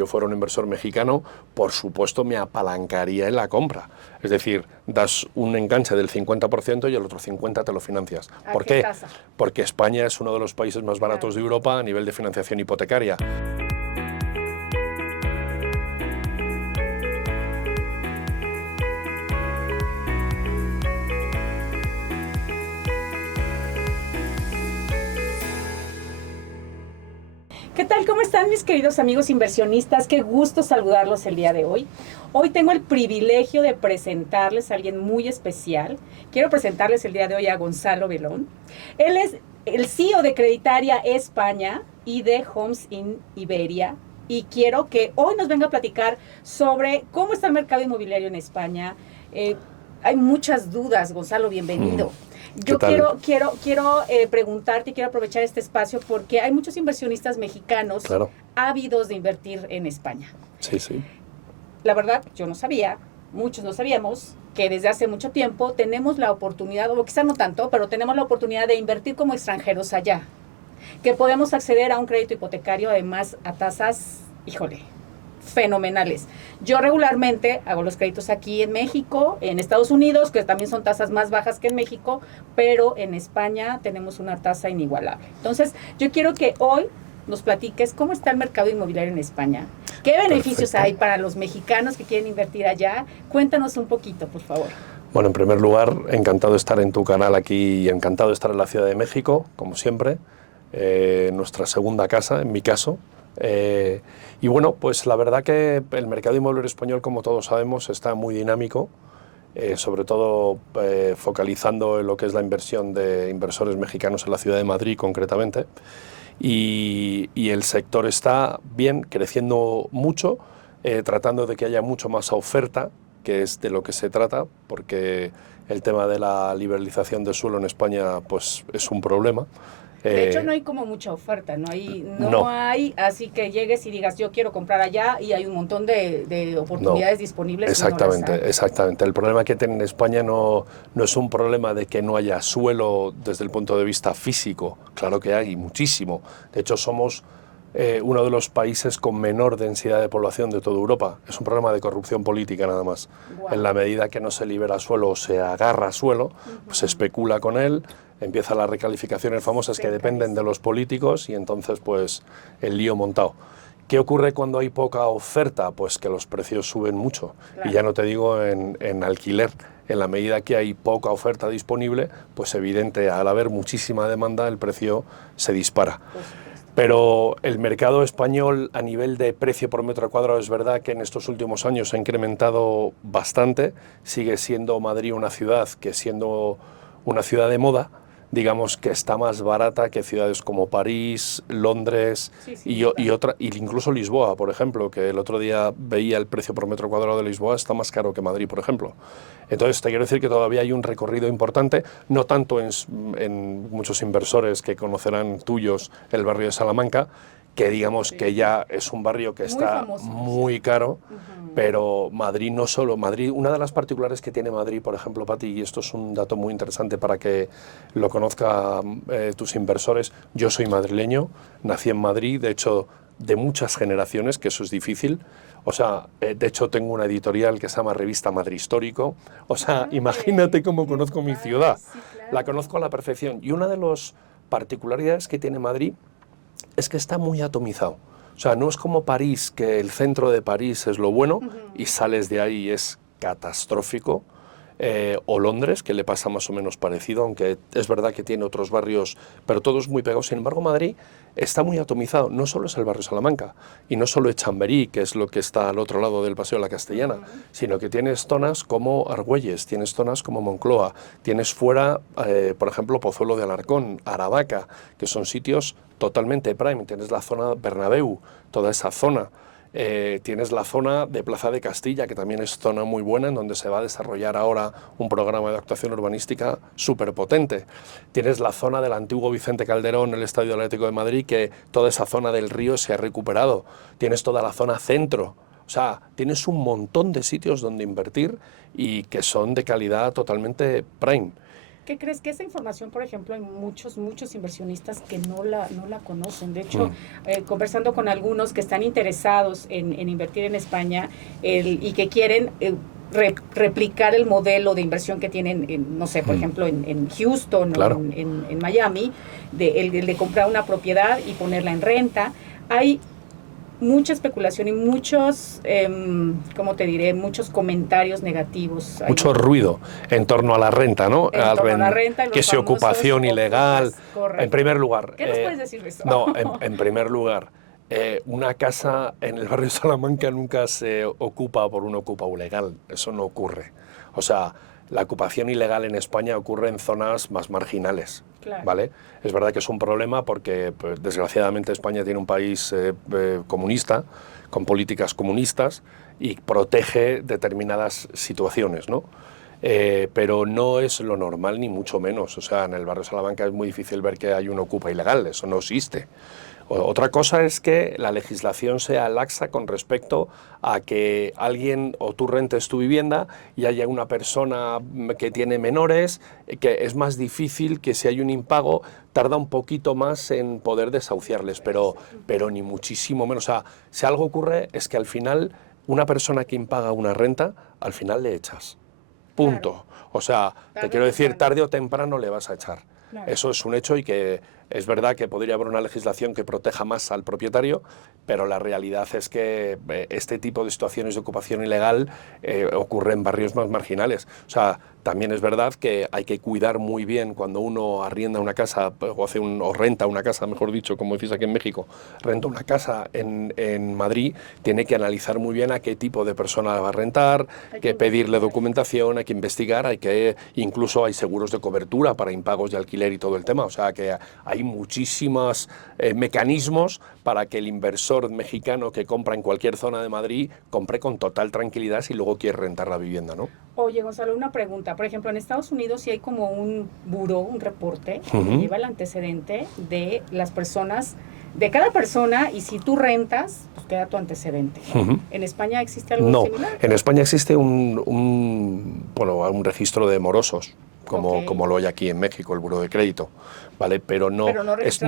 yo fuera un inversor mexicano, por supuesto me apalancaría en la compra. Es decir, das un enganche del 50% y el otro 50% te lo financias. ¿Por qué? Tasa? Porque España es uno de los países más baratos de Europa a nivel de financiación hipotecaria. ¿Qué tal? ¿Cómo están mis queridos amigos inversionistas? Qué gusto saludarlos el día de hoy. Hoy tengo el privilegio de presentarles a alguien muy especial. Quiero presentarles el día de hoy a Gonzalo Belón. Él es el CEO de Creditaria España y de Homes in Iberia. Y quiero que hoy nos venga a platicar sobre cómo está el mercado inmobiliario en España. Hay muchas dudas, Gonzalo, bienvenido. Yo quiero preguntarte y quiero aprovechar este espacio porque hay muchos inversionistas mexicanos ávidos de invertir en España. Sí, sí. La verdad, yo no sabía, muchos no sabíamos que desde hace mucho tiempo tenemos la oportunidad, o quizá no tanto, pero tenemos la oportunidad de invertir como extranjeros allá. Que podemos acceder a un crédito hipotecario, además a tasas, híjole, fenomenales. Yo regularmente hago los créditos aquí en México, en Estados Unidos, que también son tasas más bajas que en México, pero en España tenemos una tasa inigualable. Entonces, yo quiero que hoy nos platiques cómo está el mercado inmobiliario en España, qué beneficios hay para los mexicanos que quieren invertir allá. Cuéntanos un poquito, por favor. Bueno, en primer lugar, encantado de estar en tu canal aquí y encantado de estar en la Ciudad de México, como siempre, nuestra segunda casa, en mi caso. Y bueno, pues la verdad que el mercado inmobiliario español, como todos sabemos, está muy dinámico, sobre todo focalizando en lo que es la inversión de inversores mexicanos en la ciudad de Madrid concretamente. Y el sector está bien, creciendo mucho, tratando de que haya mucho más oferta, que es de lo que se trata, porque el tema de la liberalización del suelo en España pues, es un problema. De hecho, no hay como mucha oferta, no hay, así que llegues y digas, yo quiero comprar allá, y hay un montón de oportunidades disponibles. Exactamente, y no las hay. exactamente. El problema que tiene en España no es un problema de que no haya suelo desde el punto de vista físico, claro que hay muchísimo. De hecho, somos uno de los países con menor densidad de población de toda Europa. Es un problema de corrupción política nada más. Wow. En la medida que no se libera suelo o se agarra suelo, pues se especula con él. Empiezan las recalificaciones famosas que dependen de los políticos y entonces pues el lío montado. ¿Qué ocurre cuando hay poca oferta? Pues que los precios suben mucho. Claro. Y ya no te digo en alquiler. En la medida que hay poca oferta disponible, pues evidente, al haber muchísima demanda, el precio se dispara. Pero el mercado español a nivel de precio por metro cuadrado es verdad que en estos últimos años ha incrementado bastante. Sigue siendo Madrid una ciudad que siendo una ciudad de moda, digamos que está más barata que ciudades como París, Londres y incluso Lisboa, por ejemplo, que el otro día veía el precio por metro cuadrado de Lisboa, está más caro que Madrid, por ejemplo. Entonces, te quiero decir que todavía hay un recorrido importante, no tanto en muchos inversores que conocerán tuyos el barrio de Salamanca, que digamos que ya es un barrio que está muy caro, pero Madrid no solo. Madrid, una de las particulares que tiene Madrid, por ejemplo, Pati, y esto es un dato muy interesante para que lo conozcan tus inversores, yo soy madrileño, nací en Madrid, de hecho, de muchas generaciones, que eso es difícil. O sea, de hecho tengo una editorial que se llama Revista Madrid Histórico. O sea, imagínate cómo conozco mi ciudad. La conozco a la perfección. Y una de las particularidades que tiene Madrid es que está muy atomizado. O sea, no es como París, que el centro de París es lo bueno y sales de ahí y es catastrófico. O Londres, que le pasa más o menos parecido, aunque es verdad que tiene otros barrios, pero todos muy pegados. Sin embargo, Madrid está muy atomizado. No solo es el barrio Salamanca y no solo es Chamberí, que es lo que está al otro lado del Paseo de la Castellana, sino que tienes zonas como Argüelles, tienes zonas como Moncloa, tienes fuera, por ejemplo, Pozuelo de Alarcón, Aravaca, que son sitios totalmente prime. Tienes la zona Bernabéu, toda esa zona. Tienes la zona de Plaza de Castilla, que también es zona muy buena, en donde se va a desarrollar ahora un programa de actuación urbanística súper potente. Tienes la zona del antiguo Vicente Calderón, el Estadio Atlético de Madrid, que toda esa zona del río se ha recuperado. Tienes toda la zona centro. O sea, tienes un montón de sitios donde invertir y que son de calidad totalmente prime. ¿Qué crees? Que esa información, por ejemplo, hay muchos inversionistas que no la conocen. De hecho, conversando con algunos que están interesados en invertir en España y que quieren replicar el modelo de inversión que tienen, no sé, por ejemplo, en Houston, claro, o en Miami, el de comprar una propiedad y ponerla en renta. Hay mucha especulación y muchos, ¿cómo te diré? Muchos comentarios negativos. Mucho ruido en torno a la renta, ¿no? En torno a la renta y los que si ocupación ilegal. Ocupas, en primer lugar. ¿Qué nos puedes decir de eso? No, en primer lugar, una casa en el barrio de Salamanca nunca se ocupa por un ocupado ilegal. Eso no ocurre. O sea, la ocupación ilegal en España ocurre en zonas más marginales. Claro. ¿Vale? Es verdad que es un problema porque, pues, desgraciadamente, España tiene un país comunista, con políticas comunistas, y protege determinadas situaciones, ¿no? Pero no es lo normal, ni mucho menos. O sea, en el barrio de Salamanca es muy difícil ver que hay un ocupa ilegal, eso no existe. Otra cosa es que la legislación sea laxa con respecto a que alguien o tú rentes tu vivienda y haya una persona que tiene menores, que es más difícil que si hay un impago, tarda un poquito más en poder desahuciarles, pero ni muchísimo menos. O sea, si algo ocurre es que al final una persona que impaga una renta, al final le echas. Punto. Claro. O sea, te quiero decir, tarde o temprano le vas a echar. Claro. Eso es un hecho y que es verdad que podría haber una legislación que proteja más al propietario, pero la realidad es que este tipo de situaciones de ocupación ilegal ocurre en barrios más marginales. O sea, también es verdad que hay que cuidar muy bien cuando uno arrienda una casa o renta una casa, mejor dicho, como decís aquí en México, renta una casa en Madrid, tiene que analizar muy bien a qué tipo de persona la va a rentar, que pedirle documentación, hay que investigar, incluso hay seguros de cobertura para impagos de alquiler y todo el tema. O sea, que hay muchísimos mecanismos para que el inversor mexicano que compra en cualquier zona de Madrid compre con total tranquilidad si luego quiere rentar la vivienda, ¿no? Oye, Gonzalo, una pregunta. Por ejemplo, en Estados Unidos sí hay como un buró, un reporte, que lleva el antecedente de las personas, de cada persona, y si tú rentas, pues queda tu antecedente. ¿En España existe algo similar? En España existe un registro de morosos, como lo hay aquí en México, el Buró de Crédito, ¿vale? Pero no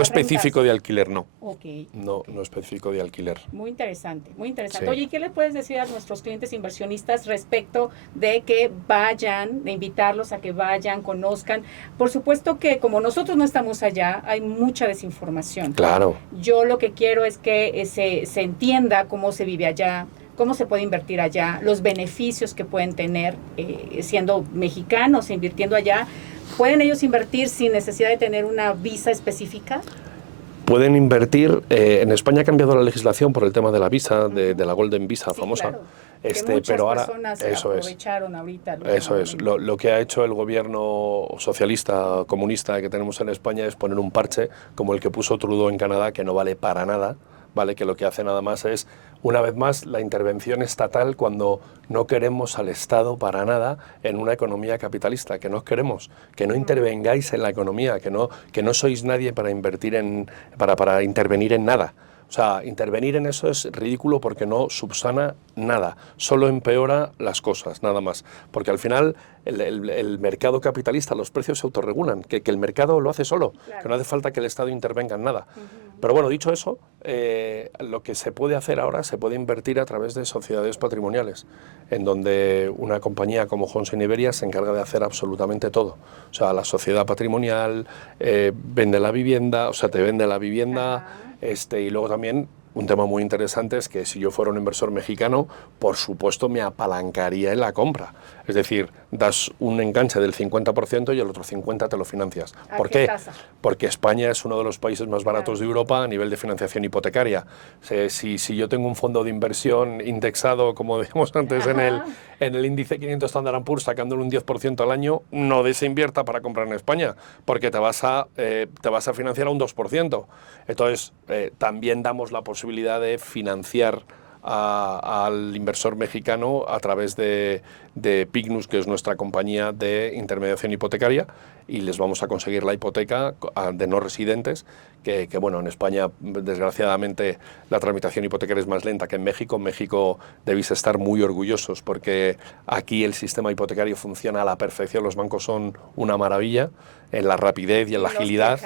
específico de alquiler, no. Okay. No específico de alquiler. Muy interesante, muy interesante. Sí. Oye, ¿qué le puedes decir a nuestros clientes inversionistas respecto de que vayan, de invitarlos a que vayan, conozcan? Por supuesto que como nosotros no estamos allá, hay mucha desinformación. Claro. Yo lo que quiero es que se entienda cómo se vive allá, cómo se puede invertir allá, los beneficios que pueden tener siendo mexicanos, invirtiendo allá. ¿Pueden ellos invertir sin necesidad de tener una visa específica? Pueden invertir. En España ha cambiado la legislación por el tema de la visa, de la Golden Visa famosa. Claro. Pero ahora aprovecharon ahorita. Eso es. Lo que ha hecho el gobierno socialista, comunista que tenemos en España es poner un parche como el que puso Trudeau en Canadá, que no vale para nada. ¿Vale? Que lo que hace nada más es, una vez más, la intervención estatal cuando no queremos al Estado para nada en una economía capitalista, que no queremos, que no intervengáis en la economía, que no sois nadie para para intervenir en nada. O sea, intervenir en eso es ridículo porque no subsana nada, solo empeora las cosas, nada más. Porque al final el mercado capitalista, los precios se autorregulan, que el mercado lo hace solo, claro, que no hace falta que el Estado intervenga en nada. Pero bueno, dicho eso, lo que se puede hacer ahora, se puede invertir a través de sociedades patrimoniales, en donde una compañía como Homes Iberia se encarga de hacer absolutamente todo. O sea, la sociedad patrimonial vende la vivienda, o sea, te vende la vivienda. Y luego también un tema muy interesante es que si yo fuera un inversor mexicano, por supuesto me apalancaría en la compra. Es decir, das un enganche del 50% y el otro 50% te lo financias. ¿Por qué? Porque España es uno de los países más baratos de Europa a nivel de financiación hipotecaria. Si yo tengo un fondo de inversión indexado, como dijimos antes, en el índice 500 Standard & Poor's, sacándole un 10% al año, no desinvierta para comprar en España, porque te vas a financiar a un 2%. Entonces, también damos la posibilidad de financiar al inversor mexicano a través de Pignus, que es nuestra compañía de intermediación hipotecaria, y les vamos a conseguir la hipoteca de no residentes, que bueno, en España desgraciadamente la tramitación hipotecaria es más lenta que en México. En México debéis estar muy orgullosos porque aquí el sistema hipotecario funciona a la perfección, los bancos son una maravilla en la rapidez y en la agilidad,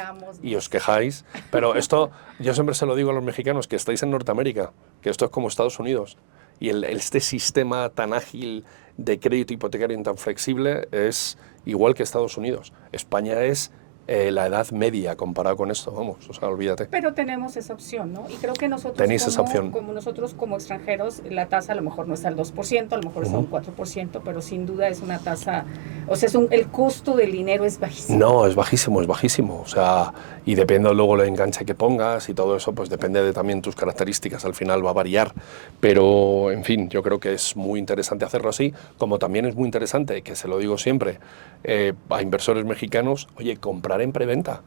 y os quejáis, pero esto yo siempre se lo digo a los mexicanos que estáis en Norteamérica, que esto es como Estados Unidos, y este sistema tan ágil de crédito hipotecario y tan flexible es igual que Estados Unidos. España es la edad media comparado con esto, vamos, o sea, olvídate. Pero tenemos esa opción, ¿no? Y creo que nosotros tenéis esa opción. Como nosotros como extranjeros, la tasa a lo mejor no es al 2%, a lo mejor es un 4%, pero sin duda es una tasa, o sea, el costo del dinero es bajísimo. No, es bajísimo, o sea, y depende luego del enganche que pongas y todo eso, pues depende de también tus características, al final va a variar, pero en fin, yo creo que es muy interesante hacerlo así, como también es muy interesante, que se lo digo siempre, a inversores mexicanos, oye, comprar en preventa.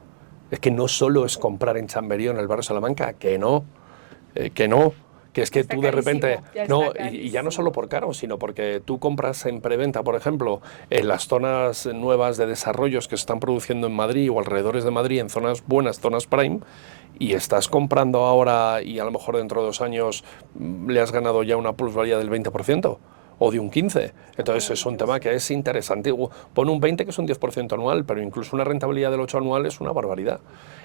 Es que no solo es comprar en Chamberí, en el barrio Salamanca, que no, que es que está tú de repente, no, y ya no solo por caro, sino porque tú compras en preventa, por ejemplo, en las zonas nuevas de desarrollos que se están produciendo en Madrid o alrededores de Madrid, en zonas buenas, zonas prime, y estás comprando ahora y a lo mejor dentro de 2 años le has ganado ya una plusvalía del 20%. O de un 15%. Entonces es un tema que es interesante. Pon un 20% que es un 10% anual, pero incluso una rentabilidad del 8% anual es una barbaridad.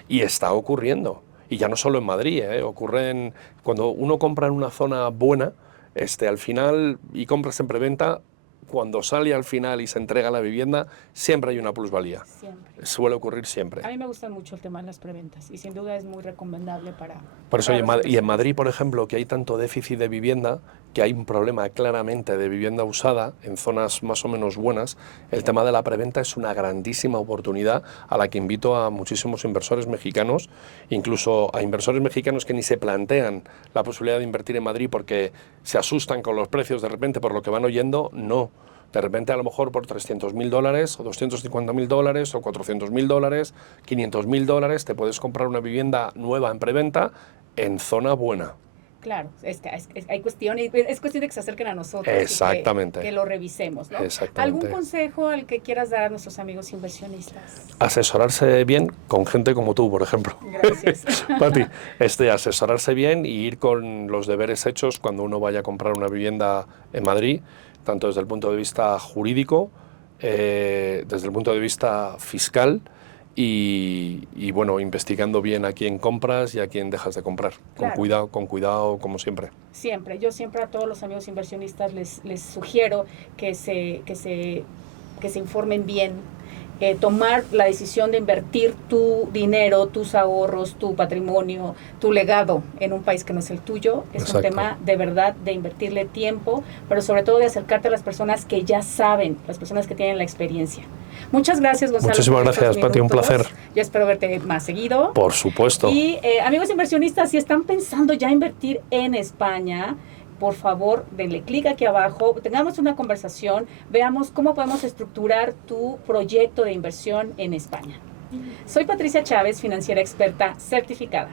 Y está ocurriendo. Y ya no solo en Madrid, ocurre cuando uno compra en una zona buena, al final, y compras en preventa, cuando sale al final y se entrega la vivienda, siempre hay una plusvalía. Siempre. Suele ocurrir siempre. A mí me gusta mucho el tema de las preventas y sin duda es muy recomendable para... Por eso, y en Madrid, por ejemplo, que hay tanto déficit de vivienda, que hay un problema claramente de vivienda usada en zonas más o menos buenas, el tema de la preventa es una grandísima oportunidad a la que invito a muchísimos inversores mexicanos, incluso a inversores mexicanos que ni se plantean la posibilidad de invertir en Madrid porque se asustan con los precios de repente por lo que van oyendo. No. De repente a lo mejor por $300.000 o $250.000 o $400.000, $500.000 te puedes comprar una vivienda nueva en preventa en zona buena. Claro, es cuestión de que se acerquen a nosotros. Exactamente. Que lo revisemos, ¿no? Exactamente. ¿Algún consejo al que quieras dar a nuestros amigos inversionistas? Asesorarse bien con gente como tú, por ejemplo. Gracias. Pati, asesorarse bien y ir con los deberes hechos cuando uno vaya a comprar una vivienda en Madrid, tanto desde el punto de vista jurídico, desde el punto de vista fiscal y bueno, investigando bien a quién compras y a quién dejas de comprar. Claro. Con cuidado, como siempre. Siempre. Yo siempre a todos los amigos inversionistas les sugiero que se informen bien. Tomar la decisión de invertir tu dinero, tus ahorros, tu patrimonio, tu legado en un país que no es el tuyo, es Exacto. Un tema de verdad de invertirle tiempo, pero sobre todo de acercarte a las personas que ya saben, las personas que tienen la experiencia. Muchas gracias, Gonzalo. Muchísimas gracias, Pati, un placer. Yo espero verte más seguido. Por supuesto. Y amigos inversionistas, si están pensando ya invertir en España, por favor, denle clic aquí abajo, tengamos una conversación, veamos cómo podemos estructurar tu proyecto de inversión en España. Soy Patricia Chávez, financiera experta certificada.